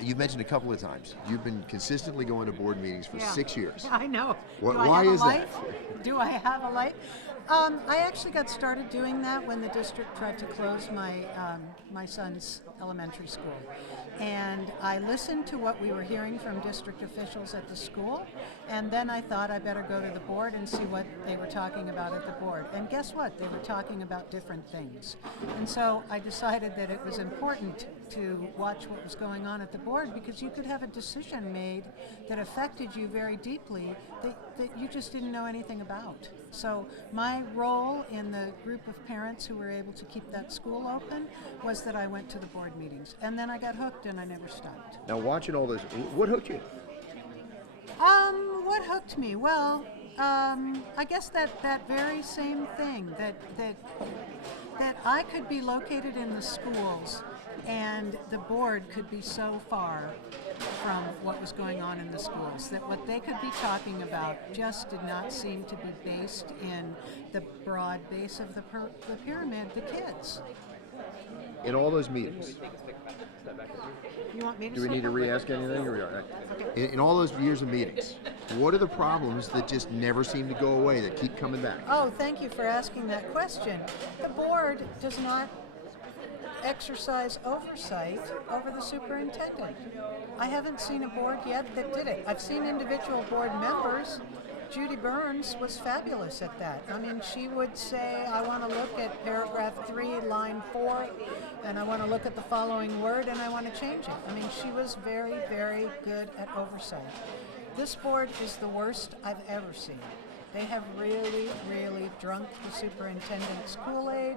you've mentioned a couple of times, you've been consistently going to board meetings for 6 years. I know. Why is that? Do I have a life? I actually got started doing that when the district tried to close my son's elementary school. And I listened to what we were hearing from district officials at the school, and then I thought I better go to the board and see what they were talking about at the board. And guess what? They were talking about different things. And so I decided that it was important to watch what was going on at the board, because you could have a decision made that affected you very deeply that you just didn't know anything about. So my role in the group of parents who were able to keep that school open was that I went to the board meetings. And then I got hooked and I never stopped. Now, watching all this, what hooked you? What hooked me? Well, I guess that very same thing, that I could be located in the schools and the board could be so far from what was going on in the schools, that what they could be talking about just did not seem to be based in the broad base of the pyramid, the kids. In all those meetings, you want me to do we need to re-ask anything? Okay. In all those years of meetings, what are the problems that just never seem to go away, that keep coming back? Oh, thank you for asking that question. The board does not exercise oversight over the superintendent. I haven't seen a board yet that did it. I've seen individual board members. Judy Burns was fabulous at that. I mean, she would say, I want to look at paragraph 3, line 4, and I want to look at the following word, and I want to change it. I mean, she was very, very good at oversight. This board is the worst I've ever seen. They have really, really drunk the superintendent's Kool-Aid,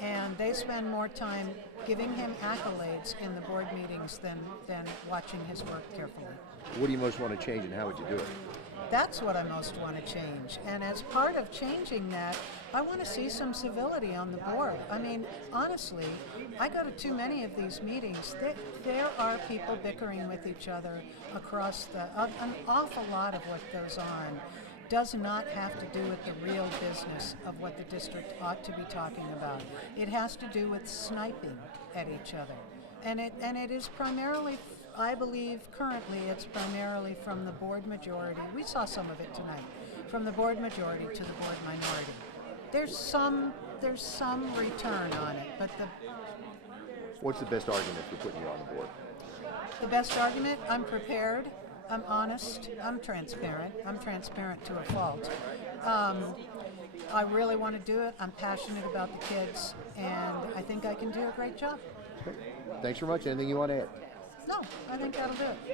and they spend more time giving him accolades in the board meetings than watching his work carefully. What do you most want to change, and how would you do it? That's what I most want to change. And as part of changing that, I want to see some civility on the board. I mean, honestly, I go to too many of these meetings. There are people bickering with each other across an awful lot of what goes on does not have to do with the real business of what the district ought to be talking about. It has to do with sniping at each other. And it is primarily, I believe currently, it's primarily from the board majority. We saw some of it tonight. From the board majority to the board minority. There's some return on it, but What's the best argument for putting you on the board? The best argument, I'm prepared, I'm honest, I'm transparent to a fault. I really want to do it. I'm passionate about the kids, and I think I can do a great job. Thanks very much. Anything you want to add? No, I think that'll do it.